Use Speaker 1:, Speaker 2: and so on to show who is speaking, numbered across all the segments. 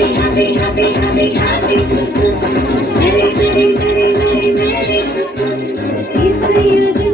Speaker 1: happy, happy, happy, happy, happy Christmas. Merry, merry, merry, merry, merry Christmas. Peace to you.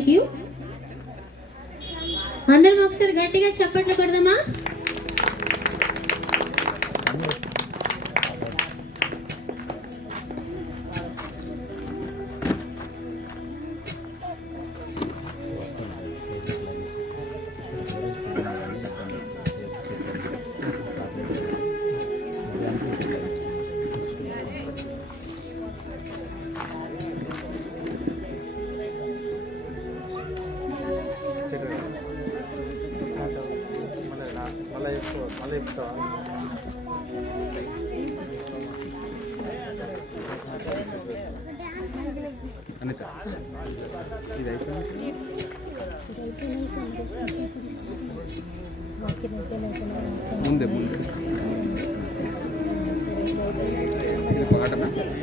Speaker 2: Thank you అందరం ఒకసారి గట్టిగా చప్పట్లు
Speaker 3: పడదామా అనిత ఇది అయిపోయింది
Speaker 4: ముందే ముందే ఇది
Speaker 2: పాట పెట్టండి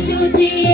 Speaker 2: the truth.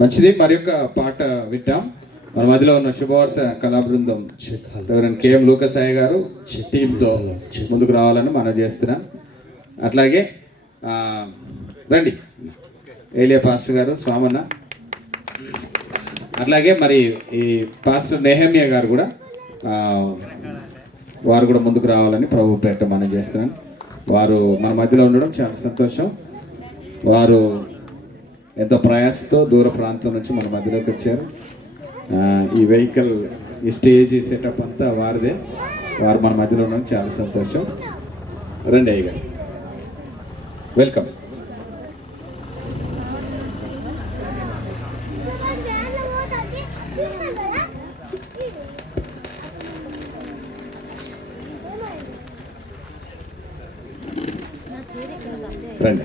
Speaker 4: మంచిది. మరి యొక్క పాట వింటాం. మన మధ్యలో ఉన్న శుభవార్త కళా బృందం ఎవరైనా కేఎం లూకసాయి గారు టీంతో ముందుకు రావాలని మనం చేస్తున్నాం. అట్లాగే రండి. ఏలియా పాస్టర్ గారు స్వామన్న. అట్లాగే మరి ఈ పాస్టర్ నెహమియా గారు కూడా వారు కూడా ముందుకు రావాలని ప్రభు పేట మనం చేస్తున్నాం. వారు మన మధ్యలో ఉండడం చాలా సంతోషం. వారు ఎంతో ప్రయాసతో దూర ప్రాంతం నుంచి మన మధ్యలోకి వచ్చారు. ఈ వెహికల్ ఈ స్టేజ్ సెటప్ అంతా వారిదే. వారు మన మధ్యలో ఉండడం చాలా సంతోషం. రండి అయ్య గారు. వెల్కమ్ రండి.